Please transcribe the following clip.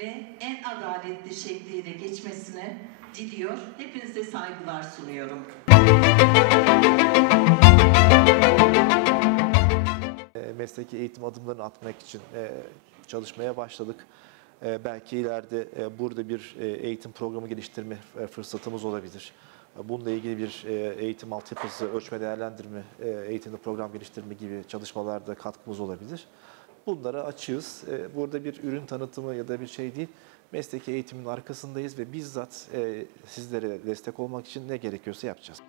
ve en adaletli şekliyle geçmesini diliyor. Hepinize saygılar sunuyorum. Mesleki eğitim adımlarını atmak için çalışmaya başladık. Belki ileride burada bir eğitim programı geliştirme fırsatımız olabilir. Bununla ilgili bir eğitim altyapısı, ölçme değerlendirme, eğitimde program geliştirme gibi çalışmalarda katkımız olabilir. Bunlara açığız. Burada bir ürün tanıtımı ya da bir şey değil, mesleki eğitimin arkasındayız ve bizzat sizlere destek olmak için ne gerekiyorsa yapacağız.